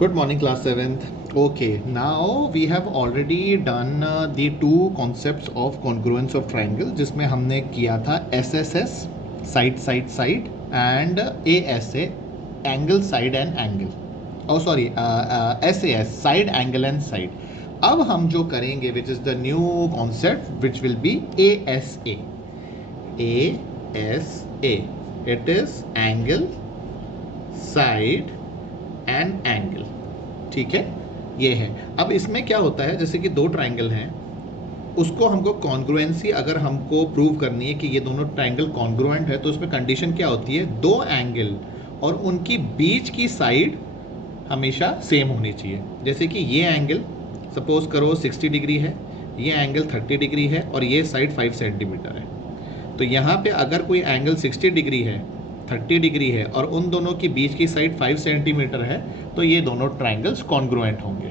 Good morning, class 7th. Okay, now we have already done the two concepts of congruence of triangle, जिसमें हमने किया था SSS side side side and ASA angle side and angle. Oh sorry, SAS side angle and side. अब हम जो करेंगे which is the new concept which will be ASA. ASA. It is angle, side and angle. ठीक है, ये है. अब इसमें क्या होता है, जैसे कि दो ट्राइंगल हैं, उसको हमको कॉन्ग्रुएंसी अगर हमको प्रूव करनी है कि ये दोनों ट्राइंगल कॉन्ग्रुएंट है, तो उसमें कंडीशन क्या होती है, दो एंगल और उनकी बीच की साइड हमेशा सेम होनी चाहिए. जैसे कि ये एंगल सपोज करो 60 डिग्री है, ये एंगल 30 डिग्री है और ये साइड 5 सेंटीमीटर है. तो यहाँ पे अगर कोई एंगल 60 डिग्री है, 30 डिग्री है और उन दोनों की बीच की साइड 5 सेंटीमीटर है, तो ये दोनों ट्राइंगल्स कॉन्ग्रुएंट होंगे.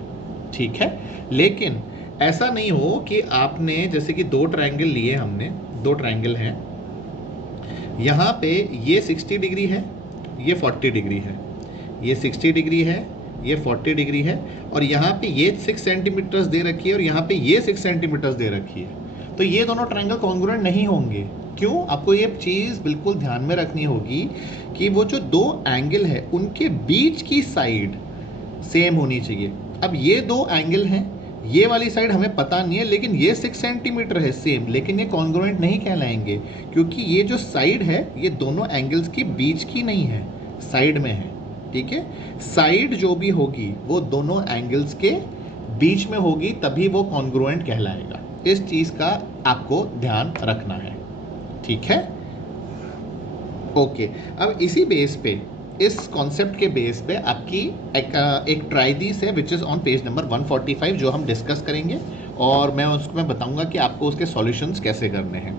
ठीक है, लेकिन ऐसा नहीं हो कि आपने जैसे कि दो ट्राइंगल लिए, हमने दो ट्राइंगल हैं, यहाँ पे ये 60 डिग्री है, ये 40 डिग्री है, ये 60 डिग्री है, ये 40 डिग्री है और यहाँ पे ये 6 सेंटीमीटर्स दे रखी है और यहाँ पे ये 6 सेंटीमीटर्स दे रखी है. तो ये दोनों ट्राइंगल कॉन्ग्रुएंट नहीं होंगे. क्यों? आपको ये चीज़ बिल्कुल ध्यान में रखनी होगी कि वो जो दो एंगल है उनके बीच की साइड सेम होनी चाहिए. अब ये दो एंगल हैं, ये वाली साइड हमें पता नहीं है, लेकिन ये 6 सेंटीमीटर है सेम, लेकिन ये कॉन्ग्रुएंट नहीं कहलाएंगे क्योंकि ये जो साइड है ये दोनों एंगल्स की बीच की नहीं है, साइड में है. ठीक है, साइड जो भी होगी वो दोनों एंगल्स के बीच में होगी, तभी वो कॉन्ग्रुएंट कहलाएगा. इस चीज़ का आपको ध्यान रखना है. ठीक है, ओके. अब इसी बेस पे, इस कॉन्सेप्ट के बेस पे आपकी एक ट्राइदीस है which is on page number 145 जो हम डिस्कस करेंगे और मैं उसको बताऊंगा कि आपको उसके सॉल्यूशंस कैसे करने हैं.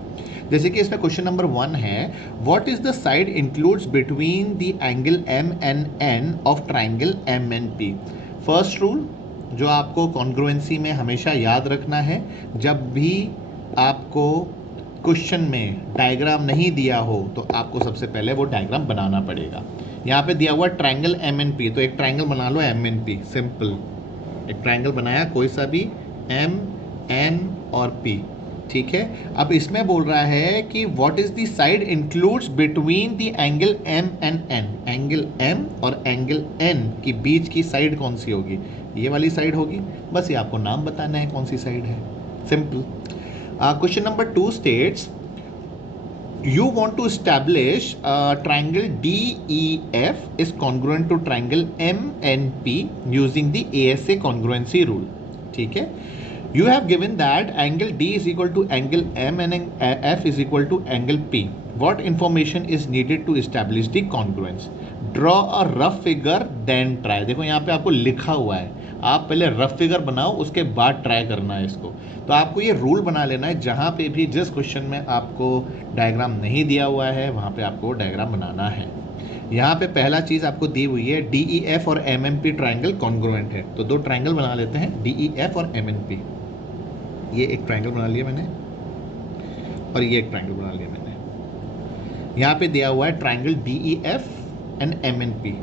जैसे कि इसमें क्वेश्चन नंबर 1 है, what is the side includes between the angle M and N of triangle M N P. First rule जो आपको कॉन्ग्रुएंसी में हमेशा याद रखना है, जब भी आपको क्वेश्चन में डायग्राम नहीं दिया हो तो आपको सबसे पहले वो डायग्राम बनाना पड़ेगा. यहाँ पे दिया हुआ ट्राइंगल एम एन पी, तो एक ट्राइंगल बना लो एम एन पी. सिंपल, एक ट्राइंगल बनाया कोई सा भी, एम एन और पी. ठीक है, अब इसमें बोल रहा है कि what is the side includes between the angle M and N. Angle M और एंगल एन की बीच की साइड कौन सी होगी, ये वाली साइड होगी. बस ये आपको नाम बताना है कौन सी साइड है. Simple. Question number 2 states, you want to establish triangle DEF is congruent to triangle MNP using the ASA congruency rule. ठीक है, you have given that angle D is equal to angle M and F is equal to angle P. What information is needed to establish the congruence? Draw a rough figure then try. देखो यहाँ पे आपको लिखा हुआ है, आप पहले rough figure बनाओ उसके बाद ट्राई करना है इसको. तो आपको ये रूल बना लेना है, जहाँ पे भी जिस क्वेश्चन में आपको डायग्राम नहीं दिया हुआ है वहाँ पे आपको डायग्राम बनाना है. यहाँ पे पहला चीज़ आपको दी हुई है, DEF और MNP ट्राइंगल कॉन्ग्रुएंट है. तो दो ट्राइंगल बना लेते हैं, DEF और MNP. ये एक ट्राइंगल बना लिया मैंने और ये एक ट्राइंगल बना लिया मैंने. यहाँ पे दिया हुआ है triangle DEF and MNP.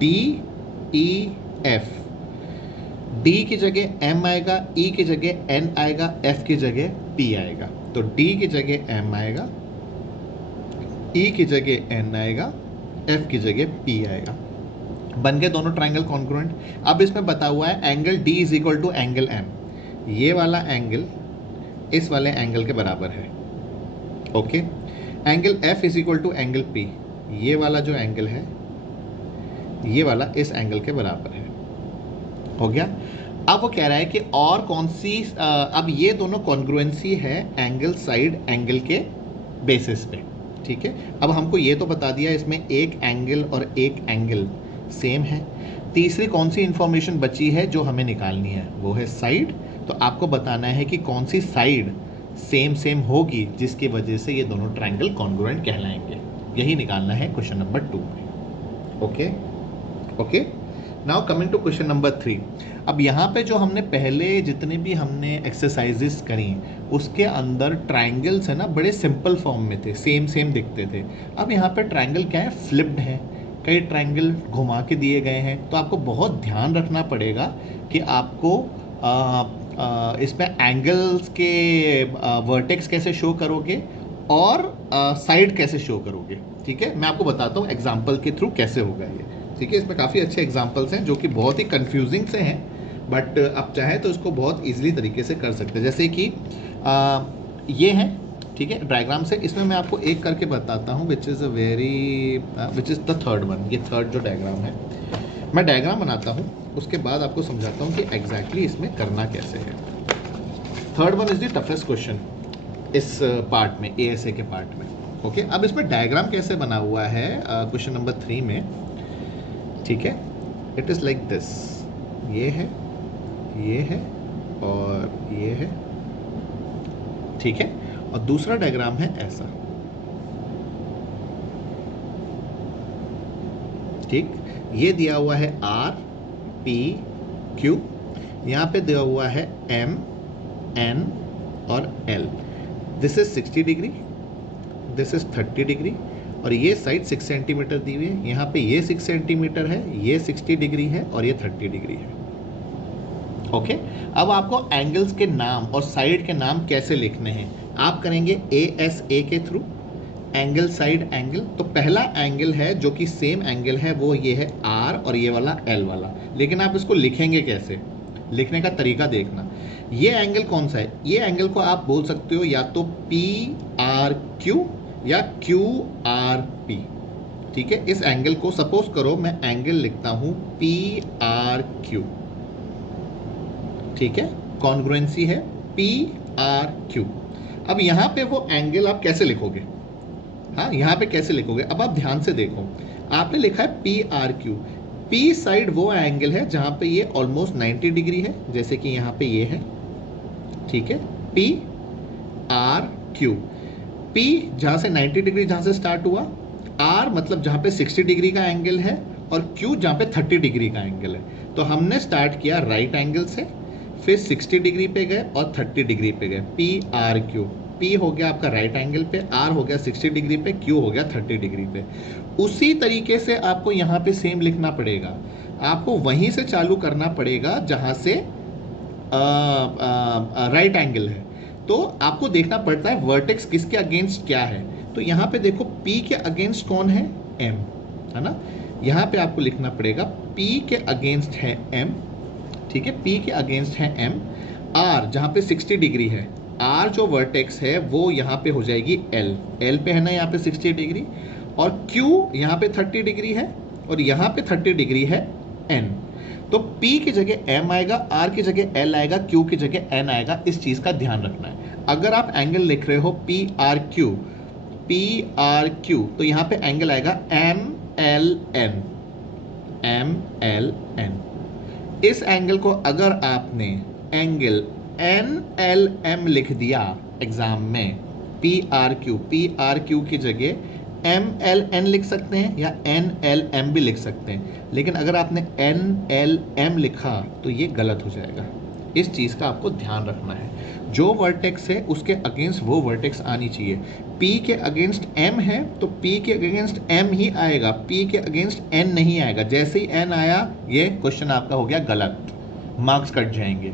DEF, D की जगह M आएगा, E की जगह N आएगा, F की जगह P आएगा. तो D की जगह M आएगा, E की जगह N आएगा, F की जगह P आएगा. बन गए दोनों ट्राइंगल कॉन्ग्रुएंट. अब इसमें बता हुआ है angle D is equal to angle M. ये वाला एंगल इस वाले एंगल के बराबर है. Okay. Angle F is equal to angle P. ये वाला जो एंगल है ये वाला इस एंगल के बराबर है. हो गया. अब वो कह रहा है कि और कौन सी, अब ये दोनों कॉन्ग्रुएंसी है एंगल साइड एंगल के बेसिस पे. ठीक है, अब हमको ये तो बता दिया इसमें एक एंगल और एक एंगल सेम है. तीसरी कौन सी इंफॉर्मेशन बची है जो हमें निकालनी है, वो है साइड. तो आपको बताना है कि कौन सी साइड सेम होगी जिसकी वजह से ये दोनों ट्राइंगल कॉन्ग्रुएंट कहलाएंगे. यही निकालना है क्वेश्चन नंबर 2 में. Okay. Now coming to question number 3. अब यहाँ पे जो हमने पहले जितने भी हमने एक्सरसाइजेस करी उसके अंदर ट्राइंगल्स है ना, बड़े सिंपल फॉर्म में थे, सेम दिखते थे. अब यहाँ पे ट्राइंगल क्या है, फ्लिप्ड है. कई ट्रायंगल घुमा के दिए गए हैं। तो आपको बहुत ध्यान रखना पड़ेगा कि आपको इसमें एंगल्स के वर्टेक्स कैसे शो करोगे और साइड कैसे शो करोगे। ठीक है, मैं आपको बताता हूँ एग्जाम्पल के थ्रू कैसे होगा ये। ठीक है, इसमें काफ़ी अच्छे एग्जाम्पल्स हैं जो कि बहुत ही कंफ्यूजिंग से हैं, बट आप चाहें तो इसको बहुत ईजिली तरीके से कर सकते हैं। जैसे कि ये है, ठीक है, डायग्राम से। इसमें मैं आपको एक करके बताता हूँ विच इज़ द थर्ड वन। ये थर्ड जो डायग्राम है, मैं डायग्राम बनाता हूँ, उसके बाद आपको समझाता हूँ कि एग्जैक्टली इसमें करना कैसे है। Third one is the toughest question इस पार्ट में, ASA के पार्ट में। ओके, अब इसमें डायग्राम कैसे बना हुआ है क्वेश्चन नंबर 3 में। ठीक है, इट इज़ लाइक दिस। ये है, ये है और ये है। ठीक है, और दूसरा डायग्राम है ऐसा। ठीक, ये दिया हुआ है R P Q, यहाँ पे दिया हुआ है M N और L। This is 60 degree, this is 30 degree, और ये साइड 6 सेंटीमीटर दी हुई है। यहाँ पे ये 6 सेंटीमीटर है, ये 60 डिग्री है और ये 30 डिग्री है। ओके, अब आपको एंगल्स के नाम और साइड के नाम कैसे लिखने हैं, आप करेंगे ASA के थ्रू, एंगल साइड एंगल। तो पहला एंगल है जो कि सेम एंगल है, वो ये है R और ये वाला L वाला। लेकिन आप इसको लिखेंगे कैसे, लिखने का तरीका देखना। ये एंगल कौन सा है, ये एंगल को आप बोल सकते हो या तो PRQ या QRP। ठीक है, इस एंगल को सपोज करो मैं एंगल लिखता हूं PRQ। ठीक है, कॉन्ग्रुएंसी है PRQ। अब यहाँ पे वो एंगल आप कैसे लिखोगे, हाँ यहाँ पे कैसे लिखोगे, अब आप ध्यान से देखो। आपने लिखा है PRQ। P साइड वो एंगल है जहाँ पे ये ऑलमोस्ट 90 डिग्री है, जैसे कि यहाँ पे ये है। ठीक है, PRQ। P जहाँ से 90 डिग्री जहाँ से स्टार्ट हुआ, R मतलब जहाँ पे 60 डिग्री का एंगल है, और Q जहाँ पे 30 डिग्री का एंगल है। तो हमने स्टार्ट किया राइट एंगल से, फिर 60 डिग्री पे गए और 30 डिग्री पे गए। PRQ, P हो गया आपका राइट एंगल पे, R हो गया 60 डिग्री पे, Q हो गया 30 डिग्री पे। उसी तरीके से आपको यहाँ पे सेम लिखना पड़ेगा। आपको वहीं से चालू करना पड़ेगा जहाँ से राइट एंगल है। तो आपको देखना पड़ता है वर्टेक्स किसके अगेंस्ट क्या है। तो यहाँ पे देखो P के अगेंस्ट कौन है, M, है ना। यहाँ पे आपको लिखना पड़ेगा P के अगेंस्ट है M। ठीक है, P के अगेंस्ट है M। R जहाँ पे 60 डिग्री है, R जो वर्टेक्स है वो यहाँ पे हो जाएगी L पे है ना यहाँ पे 60 डिग्री, और Q यहाँ पे 30 डिग्री है, और यहाँ पे 30 डिग्री है N। तो P की जगह M आएगा, R की जगह L आएगा, Q की जगह N आएगा। इस चीज़ का ध्यान रखना है। अगर आप एंगल लिख रहे हो PRQ, तो यहाँ पे एंगल आएगा MLN। इस एंगल को अगर आपने एंगल NLM लिख दिया एग्जाम में, PRQ की जगह MLN लिख सकते हैं या NLM भी लिख सकते हैं, लेकिन अगर आपने NLM लिखा तो ये गलत हो जाएगा। इस चीज़ का आपको ध्यान रखना है। जो वर्टेक्स है उसके अगेंस्ट वो वर्टेक्स आनी चाहिए। P के अगेंस्ट M है तो P के अगेंस्ट M ही आएगा, P के अगेंस्ट N नहीं आएगा। जैसे ही N आया ये क्वेश्चन आपका हो गया गलत, मार्क्स कट जाएंगे।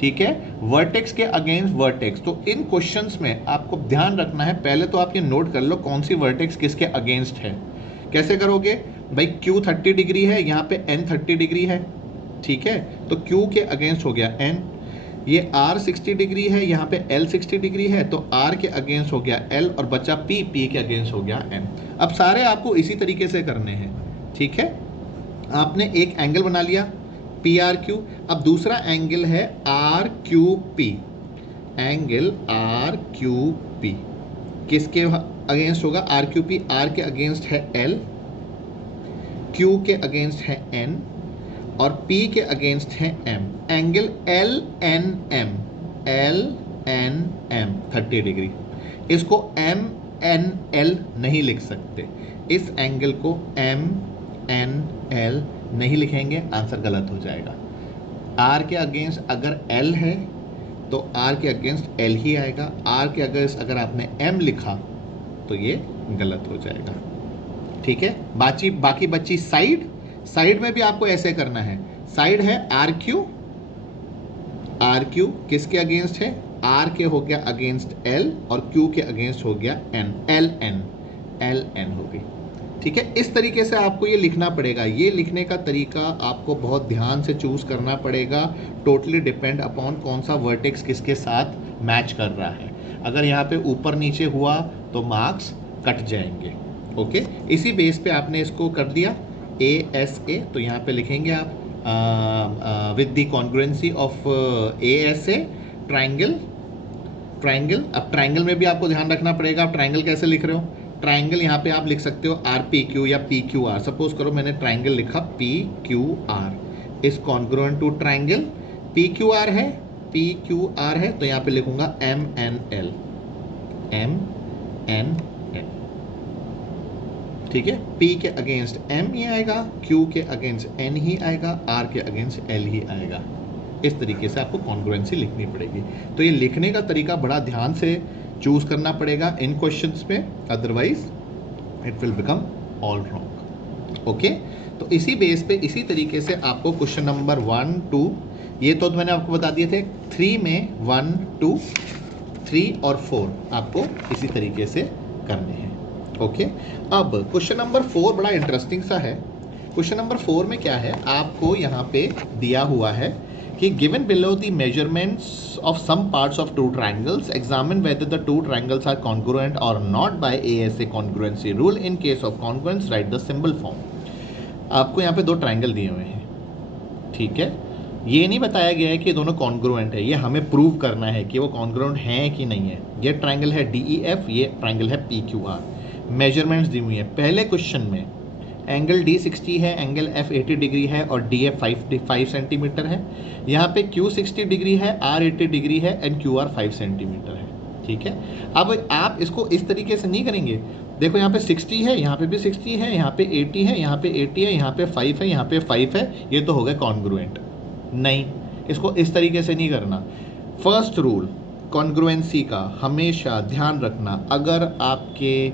ठीक है, वर्टेक्स के अगेंस्ट वर्टेक्स। तो इन क्वेश्चंस में आपको ध्यान रखना है, पहले तो आप ये नोट कर लो कौन सी वर्टेक्स किसके अगेंस्ट है। कैसे करोगे भाई, Q 30 डिग्री है, यहाँ पे N 30 डिग्री है। ठीक है, तो Q के अगेंस्ट हो गया N। ये R 60 डिग्री है, यहाँ पे L 60 डिग्री है, तो R के अगेंस्ट हो गया L, और बचा P के अगेंस्ट हो गया N। अब सारे आपको इसी तरीके से करने हैं। ठीक है, आपने एक एंगल बना लिया PRQ। अब दूसरा एंगल है RQP। एंगल RQP किसके अगेंस्ट होगा, RQP R के अगेंस्ट है L, Q के अगेंस्ट है N, और P के अगेंस्ट है M। Angle LNM 30 degree. इसको MNL नहीं लिख सकते, इस एंगल को MNL नहीं लिखेंगे, आंसर गलत हो जाएगा। R के अगेंस्ट अगर L है तो R के अगेंस्ट L ही आएगा, R के अगेंस्ट अगर आपने M लिखा तो ये गलत हो जाएगा। ठीक है। बाकी बच्ची साइड, साइड में भी आपको ऐसे करना है। साइड है आर क्यू, आर क्यू किसके अगेंस्ट है, आर के हो गया अगेंस्ट एल और क्यू के अगेंस्ट हो गया N, L N, L N हो गई। ठीक है, इस तरीके से आपको ये लिखना पड़ेगा। ये लिखने का तरीका आपको बहुत ध्यान से चूज करना पड़ेगा, टोटली डिपेंड अपॉन कौन सा वर्टेक्स किसके साथ मैच कर रहा है। अगर यहाँ पे ऊपर नीचे हुआ तो मार्क्स कट जाएंगे। ओके, इसी बेस पे आपने इसको कर दिया ए एस ए, तो यहाँ पे लिखेंगे आप with the congruency of A S A triangle, triangle. अब ट्राइंगल में भी आपको ध्यान रखना पड़ेगा, आप ट्राइंगल कैसे लिख रहे हो। ट्राइंगल यहाँ पे आप लिख सकते हो आर पी क्यू या पी क्यू आर। सपोज करो मैंने ट्राइंगल लिखा P Q R is congruent to triangle P Q R है, पी क्यू आर है, तो यहाँ पे लिखूंगा M N L, M N L. ठीक है, P के अगेंस्ट M ही आएगा, Q के अगेंस्ट N ही आएगा, R के अगेंस्ट L ही आएगा। इस तरीके से आपको कॉन्ग्रुएंसी लिखनी पड़ेगी। तो ये लिखने का तरीका बड़ा ध्यान से चूज करना पड़ेगा इन क्वेश्चंस में, otherwise it will become all wrong. Okay, तो इसी बेस पे इसी तरीके से आपको क्वेश्चन नंबर 1 2, ये तो मैंने आपको बता दिए थे। 3 में 1 2 3 और 4 आपको इसी तरीके से करने हैं। ओके, अब क्वेश्चन नंबर 4 बड़ा इंटरेस्टिंग सा है। क्वेश्चन नंबर 4 में क्या है, आपको यहाँ पे दिया हुआ है कि given below the measurements of some parts of two triangles, examine whether the two triangles are congruent और not by ASA congruency rule. In case of congruence write the symbol form. आपको यहाँ पे 2 ट्राइंगल दिए हुए हैं, ठीक है। ये नहीं बताया गया है कि दोनों कॉन्ग्रुएंट है, ये हमें प्रूव करना है कि वो कॉन्ग्रुएंट हैं कि नहीं है। ये ट्राइंगल है DEF, ये ट्राइंगल है PQR। मेजरमेंट्स दी हुई है। पहले क्वेश्चन में एंगल D 60 है, एंगल F 80 डिग्री है और DF 5 सेंटीमीटर है। यहाँ पे Q 60 डिग्री है, R 80 डिग्री है एंड QR 5 सेंटीमीटर है। ठीक है, अब आप इसको इस तरीके से नहीं करेंगे। देखो यहाँ पे 60 है, यहाँ पे भी 60 है, यहाँ पे 80 है, यहाँ पे 80 है, यहाँ पे 5 है, यहाँ पे 5 है, ये तो हो गया कॉन्ग्रुएंट। नहीं, इसको इस तरीके से नहीं करना। फर्स्ट रूल कॉन्ग्रुएंसी का हमेशा ध्यान रखना, अगर आपके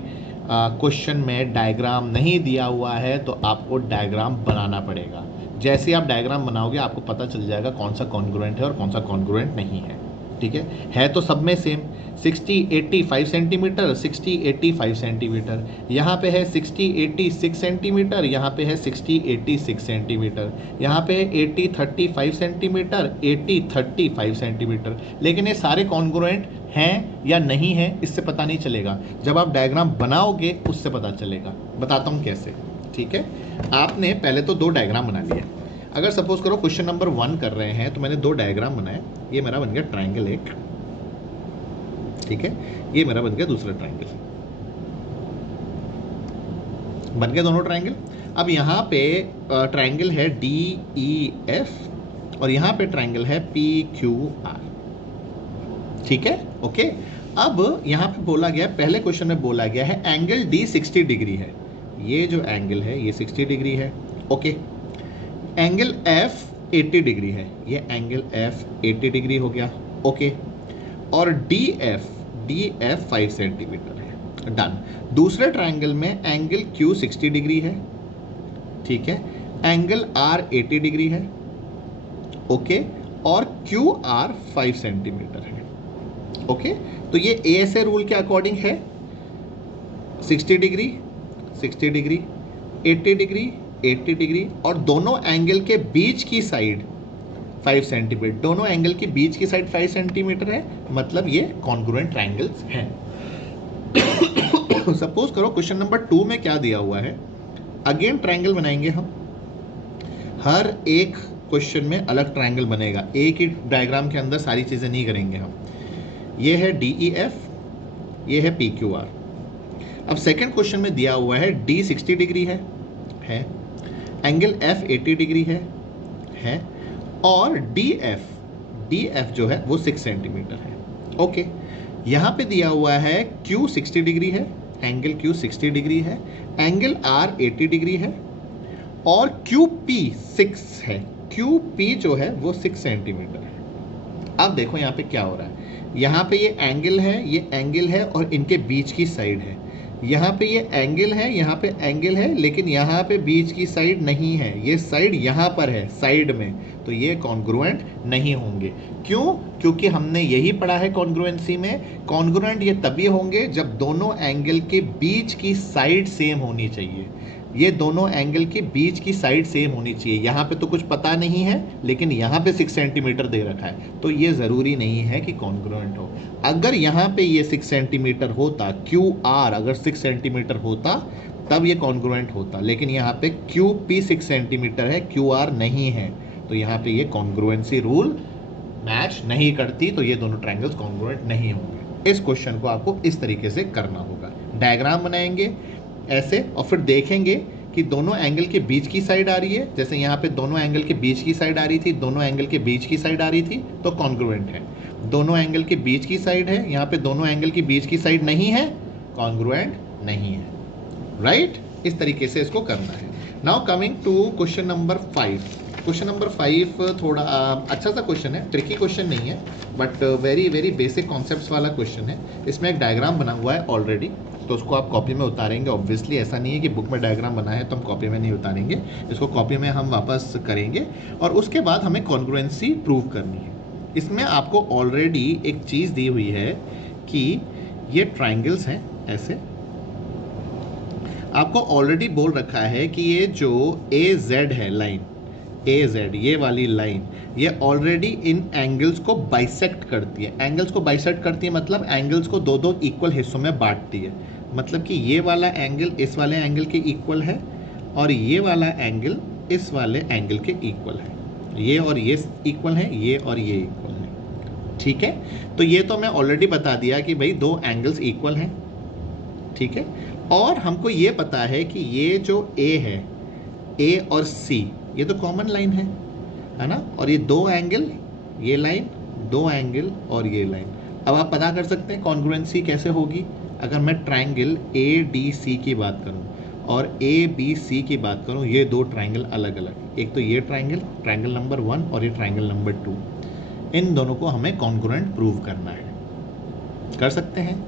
क्वेश्चन में डायग्राम नहीं दिया हुआ है तो आपको डायग्राम बनाना पड़ेगा। जैसे आप डायग्राम बनाओगे आपको पता चल जाएगा कौन सा कॉन्ग्रुएंट है और कौन सा कॉन्ग्रुएंट नहीं है। ठीक है तो सब में सेम 60 80 5 सेंटीमीटर, 60 80 5 सेंटीमीटर, यहाँ पे है 60 80 6 सेंटीमीटर, यहाँ पे है 60 80 6 सेंटीमीटर, यहाँ पे है 80 30 5 सेंटीमीटर, 80 30 5 सेंटीमीटर। लेकिन ये सारे कॉन्ग्रुएंट हैं या नहीं हैं इससे पता नहीं चलेगा, जब आप डायग्राम बनाओगे उससे पता चलेगा। बताता हूँ कैसे। ठीक है, आपने पहले तो 2 डायग्राम बना लिए। अगर सपोज करो क्वेश्चन नंबर 1 कर रहे हैं तो मैंने 2 डायग्राम बनाए। ये मेरा बन गया ट्राइंगल एक, ठीक है, ये मेरा बन गया दूसरा ट्राइंगल, बन गया दोनों ट्राइंगल। अब यहाँ पे ट्राइंगल है DEF और यहाँ पे ट्राइंगल है PQR। ठीक है, ओके। अब यहाँ पे बोला गया, पहले क्वेश्चन में बोला गया है एंगल D 60 डिग्री है। ये जो एंगल है ये 60 डिग्री है। ओके, एंगल F 80 डिग्री है, ये एंगल F 80 डिग्री हो गया। ओके, और DF 5 सेंटीमीटर है। डन। दूसरे ट्राइंगल में एंगल Q 60 डिग्री है, ठीक है, एंगल R 80 डिग्री है, ओके, और QR 5 सेंटीमीटर है। ओके, तो ये ASA रूल के अकॉर्डिंग है 60 डिग्री 60 डिग्री, 80 डिग्री 80 डिग्री, और दोनों एंगल के बीच की साइड 5 सेंटीमीटर, दोनों एंगल के बीच की साइड 5 सेंटीमीटर है, मतलब ये कॉन्ग्रुएंट ट्राइंगल्स हैं। सपोज करो क्वेश्चन नंबर 2 में क्या दिया हुआ है, अगेन ट्राइंगल बनाएंगे हम। हर एक क्वेश्चन में अलग ट्राइंगल बनेगा, एक ही डायग्राम के अंदर सारी चीजें नहीं करेंगे हम। ये है DEF, ये है PQR। अब सेकंड क्वेश्चन में दिया हुआ है D 60 डिग्री है, एंगल F 80 डिग्री है, और DF जो है वो 6 सेंटीमीटर है। ओके, यहाँ पे दिया हुआ है Q 60 डिग्री है, एंगल Q 60 डिग्री है, एंगल R 80 डिग्री है, और QP 6 है, QP जो है वो 6 सेंटीमीटर है। अब देखो यहाँ पे क्या हो रहा है, यहाँ पे ये एंगल है और इनके बीच की साइड है। यहाँ पे ये एंगल है, यहाँ पे एंगल है, लेकिन यहाँ पे बीच की साइड नहीं है, ये साइड यहाँ पर है साइड में, तो ये कॉन्ग्रुएंट नहीं होंगे। क्यों? क्योंकि हमने यही पढ़ा है कॉन्ग्रुएंसी में, कॉन्ग्रुएंट ये तभी होंगे जब दोनों एंगल के बीच की साइड सेम होनी चाहिए। ये दोनों एंगल के बीच की साइड सेम होनी चाहिए। यहाँ पे तो कुछ पता नहीं है, लेकिन यहाँ पे 6 सेंटीमीटर दे रखा है, तो ये ज़रूरी नहीं है कि कॉन्ग्रुएंट हो। अगर यहाँ पे ये 6 सेंटीमीटर होता, QR अगर 6 सेंटीमीटर होता तब ये कॉन्ग्रुएंट होता, लेकिन यहाँ पे QP 6 सेंटीमीटर है, QR नहीं है, तो यहाँ पे ये कॉन्ग्रुएंसी रूल मैच नहीं करती, तो ये दोनों ट्रायंगल्स कॉन्ग्रुएंट नहीं होंगे। इस क्वेश्चन को आपको इस तरीके से करना होगा, डायग्राम बनाएंगे ऐसे, और फिर देखेंगे कि दोनों एंगल के बीच की साइड आ रही है, जैसे यहाँ पे दोनों एंगल के बीच की साइड आ रही थी, दोनों एंगल के बीच की साइड आ रही थी, तो कॉन्ग्रुएंट है। दोनों एंगल के बीच की साइड है, यहाँ पे दोनों एंगल की बीच की साइड नहीं है, कॉन्ग्रुएंट नहीं है, राइट? इस तरीके से इसको करना है। Now coming to question number 5। Question number 5 थोड़ा अच्छा सा क्वेश्चन है, ट्रिकी क्वेश्चन नहीं है, but very very basic concepts वाला क्वेश्चन है। इसमें एक डायग्राम बना हुआ है ऑलरेडी, तो उसको आप कॉपी में उतारेंगे। ऑब्वियसली ऐसा नहीं है कि बुक में डायग्राम बना है तो हम कॉपी में नहीं उतारेंगे, इसको कॉपी में हम वापस करेंगे, और उसके बाद हमें कॉन्ग्रुएंसी प्रूव करनी है। इसमें आपको ऑलरेडी एक चीज़ दी हुई है कि ये ट्राइंगल्स हैं ऐसे, आपको ऑलरेडी बोल रखा है कि ये जो AZ है लाइन, AZ ये वाली लाइन, ये ऑलरेडी इन एंगल्स को बाइसेक्ट करती है। एंगल्स को बाइसेक्ट करती है मतलब एंगल्स को दो दो इक्वल हिस्सों में बांटती है। मतलब कि ये वाला एंगल इस वाले एंगल के इक्वल है, और ये वाला एंगल इस वाले एंगल के इक्वल है। ये और ये इक्वल है, ये और ये इक्वल है, ठीक है? तो ये तो मैं ऑलरेडी बता दिया कि भाई दो एंगल्स इक्वल हैं, ठीक है? और हमको ये पता है कि ये जो A है, A और C ये तो कॉमन लाइन है ना? और ये दो एंगल, ये लाइन, दो एंगल और ये लाइन। अब आप पता कर सकते हैं कॉन्ग्रुएंसी कैसे होगी। अगर मैं ट्रायंगल ADC की बात करूं और ABC की बात करूं, ये दो ट्रायंगल अलग अलग, एक तो ये ट्रायंगल नंबर 1 और ये ट्रायंगल नंबर 2, इन दोनों को हमें कॉन्ग्रुएंट प्रूव करना है। कर सकते हैं,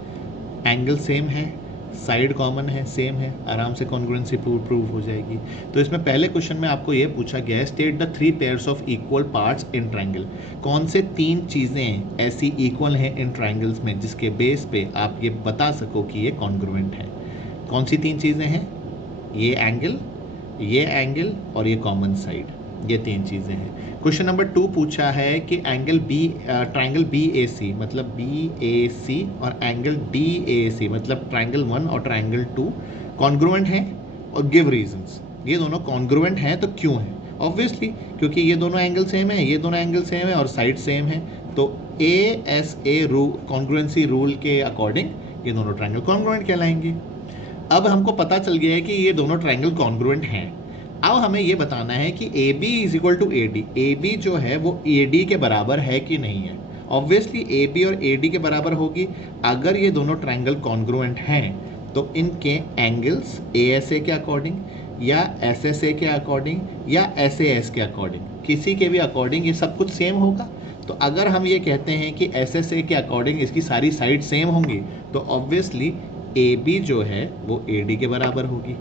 एंगल सेम है, साइड कॉमन है, सेम है, आराम से कॉन्ग्रुएंसी प्रूव हो जाएगी। तो इसमें पहले क्वेश्चन में आपको ये पूछा गया है, state the 3 pairs of equal parts in triangle. कौन से 3 चीज़ें ऐसी इक्वल हैं इन ट्रायंगल्स में जिसके बेस पे आप ये बता सको कि ये कॉन्ग्रुएंट है। कौन सी 3 चीज़ें हैं? ये एंगल और ये कॉमन साइड, ये 3 चीज़ें हैं। क्वेश्चन नंबर 2 पूछा है कि ट्रायंगल BAC मतलब BAC और एंगल DAC मतलब ट्रायंगल 1 और ट्रायंगल 2 कॉन्ग्रुएंट हैं, और गिव रीजंस। ये दोनों कॉन्ग्रुएंट हैं तो क्यों हैं? ऑब्वियसली क्योंकि ये दोनों एंगल सेम है, ये दोनों एंगल सेम है और साइड सेम है, तो ASA कॉन्ग्रुएंसी रूल के अकॉर्डिंग ये दोनों ट्रायंगल कॉन्ग्रुएंट कहलाएंगे। अब हमको पता चल गया है कि ये दोनों ट्रायंगल कॉन्ग्रुएंट हैं। अब हमें ये बताना है कि AB is equal to AD, AB जो है वो AD के बराबर है कि नहीं है। ऑब्वियसली AB और AD के बराबर होगी। अगर ये दोनों ट्रायंगल कॉन्ग्रुएंट हैं तो इनके एंगल्स ASA के अकॉर्डिंग या SSA के अकॉर्डिंग या SAS के अकॉर्डिंग, किसी के भी अकॉर्डिंग ये सब कुछ सेम होगा। तो अगर हम ये कहते हैं कि SSA के अकॉर्डिंग इसकी सारी साइड सेम होंगी, तो ऑब्वियसली AB जो है वो AD के बराबर होगी,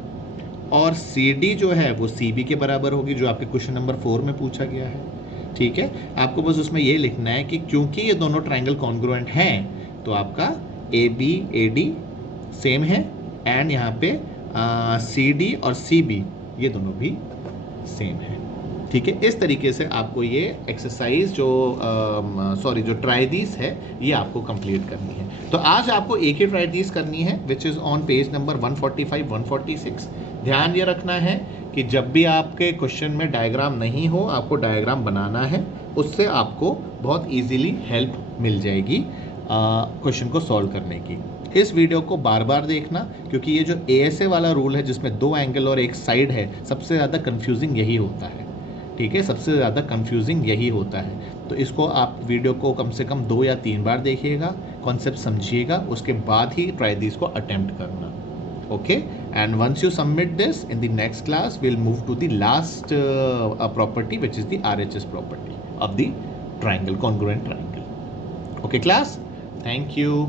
और CD जो है वो CB के बराबर होगी, जो आपके क्वेश्चन नंबर 4 में पूछा गया है। ठीक है, आपको बस उसमें ये लिखना है कि क्योंकि ये दोनों ट्रायंगल कॉन्ग्रुएंट हैं तो आपका AB AD सेम है, एंड यहाँ पे CD और CB ये दोनों भी सेम है। ठीक है, इस तरीके से आपको ये एक्सरसाइज जो ट्रायदीस है ये आपको कंप्लीट करनी है। तो आज आपको एक ही ट्रायदीस करनी है which is on page number 145 146। ध्यान ये रखना है कि जब भी आपके क्वेश्चन में डायग्राम नहीं हो, आपको डायग्राम बनाना है, उससे आपको बहुत इजीली हेल्प मिल जाएगी क्वेश्चन को सॉल्व करने की। इस वीडियो को बार बार देखना, क्योंकि ये जो ASA वाला रूल है जिसमें 2 एंगल और एक साइड है, सबसे ज़्यादा कन्फ्यूजिंग यही होता है। ठीक है, सबसे ज़्यादा कंफ्यूजिंग यही होता है। तो इसको आप वीडियो को कम से कम 2 या 3 बार देखिएगा, कॉन्सेप्ट समझिएगा, उसके बाद ही ट्रायदीस को अटेम्प्ट करना। Okay, and once you submit this in the next class we will move to the last property which is the RHS property of the triangle, congruent triangle. Okay class, thank you.